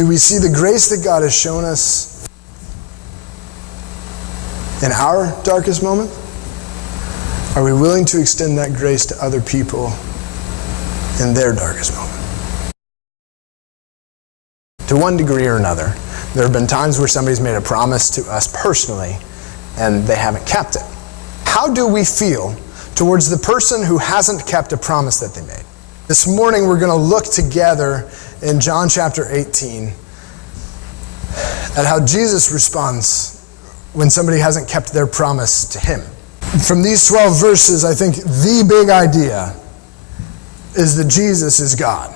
Do we see the grace that God has shown us in our darkest moment? Are we willing to extend that grace to other people in their darkest moment? To one degree or another, there have been times where somebody's made a promise to us personally and they haven't kept it. How do we feel towards the person who hasn't kept a promise that they made? This morning we're going to look together in John chapter 18 at how Jesus responds when somebody hasn't kept their promise to him. From these 12 verses, I think the big idea is that Jesus is God.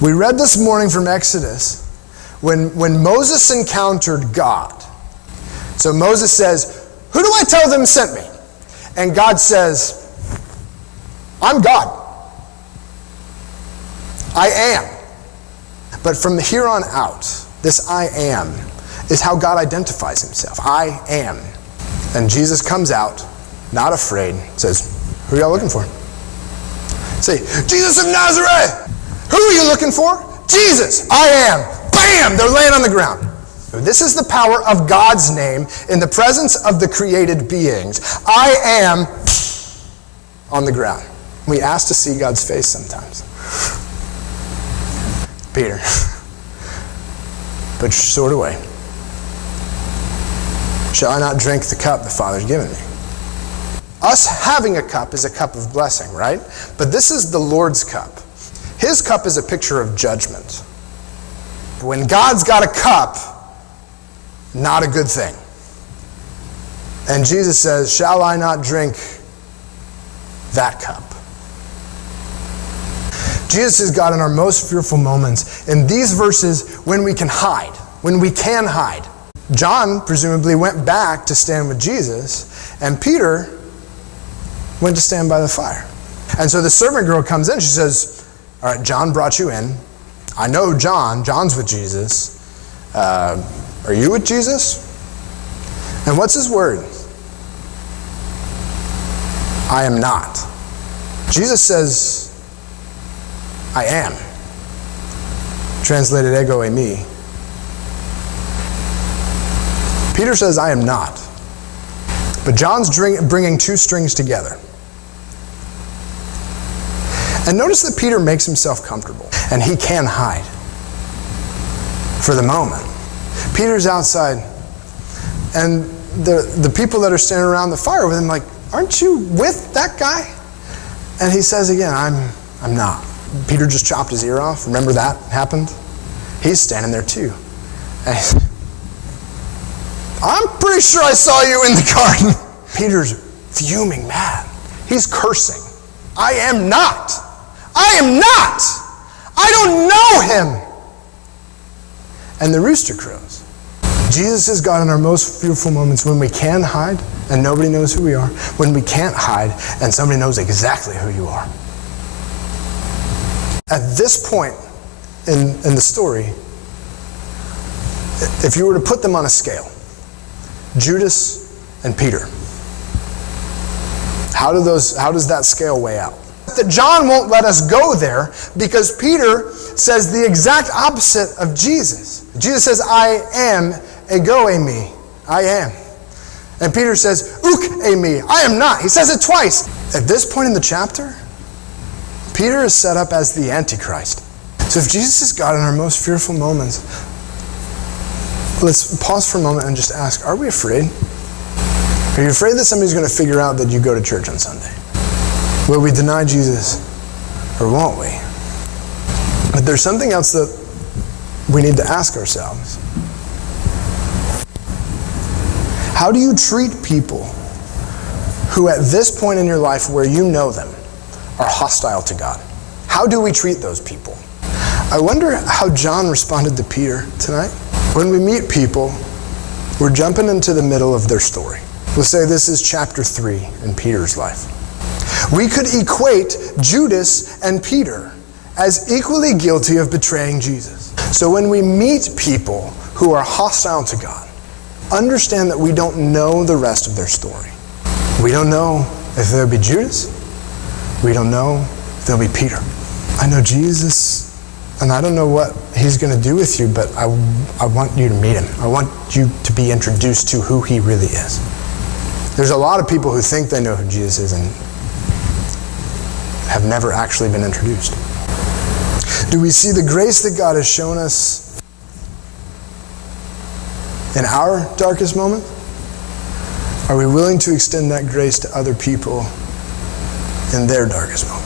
We read this morning from Exodus when Moses encountered God. So Moses says, "Who do I tell them sent me?" And God says, "I'm God. I am." But from here on out, this I am is how God identifies himself. I am. And Jesus comes out, not afraid, says, "Who are y'all looking for?" Say, "Jesus of Nazareth." "Who are you looking for?" "Jesus, I am." Bam! They're laying on the ground. This is the power of God's name in the presence of the created beings. I am on the ground. We ask to see God's face sometimes. Peter, put your sword away. Shall I not drink the cup the Father's given me? Us having a cup is a cup of blessing, right? But this is the Lord's cup. His cup is a picture of judgment. When God's got a cup, not a good thing. And Jesus says, "Shall I not drink that cup?" Jesus is God in our most fearful moments. In these verses, when we can hide. John presumably went back to stand with Jesus, and Peter went to stand by the fire. And so the servant girl comes in, she says, "All right, John brought you in. I know John's with Jesus. Are you with Jesus?" And what's his word? "I am not." Jesus says, "I am." Translated, ego eimi. Peter says, "I am not." But John's bringing two strings together. And notice that Peter makes himself comfortable, and he can hide for the moment. Peter's outside, and the people that are standing around the fire with him like, "Aren't you with that guy?" And he says again, I'm not. Peter just chopped his ear off. Remember that happened? He's standing there too. And "I'm pretty sure I saw you in the garden." Peter's fuming mad. He's cursing. "I am not. I am not. I don't know him." And the rooster crows. Jesus is God in our most fearful moments, when we can hide and nobody knows who we are, when we can't hide and somebody knows exactly who you are. At this point in the story, if you were to put them on a scale, Judas and Peter, how does that scale weigh out? That John won't let us go there because Peter says the exact opposite of Jesus. Jesus says, "I am ego eimi." I am. And Peter says, "Uk eimi." I am not. He says it twice. At this point in the chapter, Peter is set up as the Antichrist. So if Jesus is God in our most fearful moments, let's pause for a moment and just ask, are we afraid? Are you afraid that somebody's going to figure out that you go to church on Sunday? Will we deny Jesus or won't we? But there's something else that we need to ask ourselves. How do you treat people who at this point in your life where you know them are hostile to God? How do we treat those people? I wonder how John responded to Peter tonight. When we meet people, we're jumping into the middle of their story. We'll say this is chapter 3 in Peter's life. We could equate Judas and Peter as equally guilty of betraying Jesus. So when we meet people who are hostile to God, understand that we don't know the rest of their story. We don't know if there'll be Judas. We don't know if there'll be Peter. I know Jesus And I don't know what he's going to do with you, but I want you to meet him. I want you to be introduced to who he really is. There's a lot of people who think they know who Jesus is and have never actually been introduced. Do we see the grace that God has shown us in our darkest moment? Are we willing to extend that grace to other people in their darkest moment?